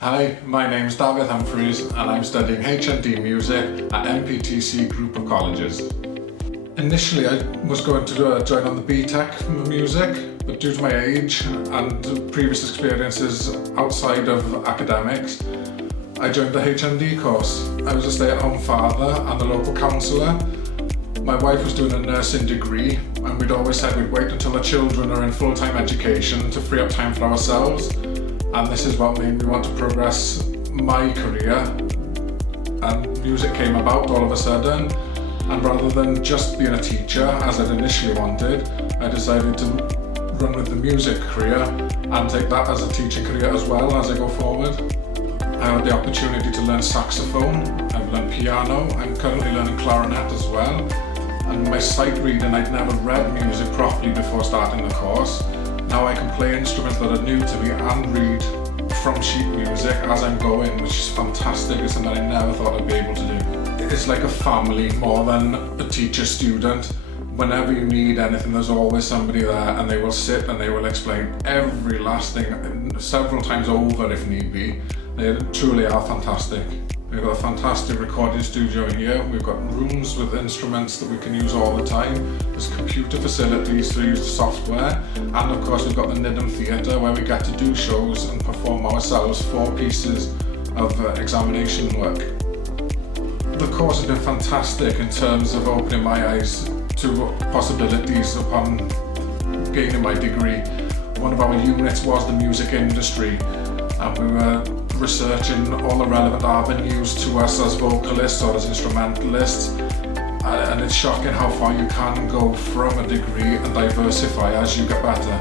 Hi, my name's Dafydd Humphries and I'm studying HND Music at NPTC Group of Colleges. Initially I was going to join on the BTEC for music, but due to my age and previous experiences outside of academics, I joined the HND course. I was a stay-at-home father and a local counsellor. My wife was doing a nursing degree and we'd always said we'd wait until the children are in full-time education to free up time for ourselves. And this is what made me want to progress my career, and music came about all of a sudden, and rather than just being a teacher as I'd initially wanted, I decided to run with the music career and take that as a teaching career as well as I go forward. I had the opportunity to learn saxophone, I've learned piano, I'm currently learning clarinet as well, and my sight reading, I'd never read music properly before starting the course. Now I can play instruments that are new to me and read from sheet music as I'm going, which is fantastic. It's something I never thought I'd be able to do. It's like a family more than a teacher-student. Whenever you need anything, there's always somebody there and they will sit and they will explain every last thing several times over if need be. They truly are fantastic. We've got a fantastic recording studio here. We've got rooms with instruments that we can use all the time. There's computer facilities to use the software. And of course we've got the Nidham Theatre where we get to do shows and perform ourselves 4 pieces of examination work. The course has been fantastic in terms of opening my eyes to possibilities upon gaining my degree. One of our units was the music industry, and we were researching all the relevant avenues to us as vocalists or as instrumentalists, and it's shocking how far you can go from a degree and diversify as you get better.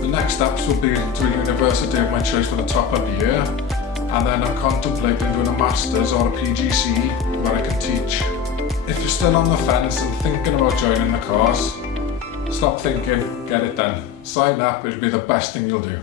The next steps would be to a university of my choice for the top of the year, and then I'm contemplating doing a master's or a PGC where I can teach. If you're still on the fence and thinking about joining the course, stop thinking, get it done. Sign up, it'll be the best thing you'll do.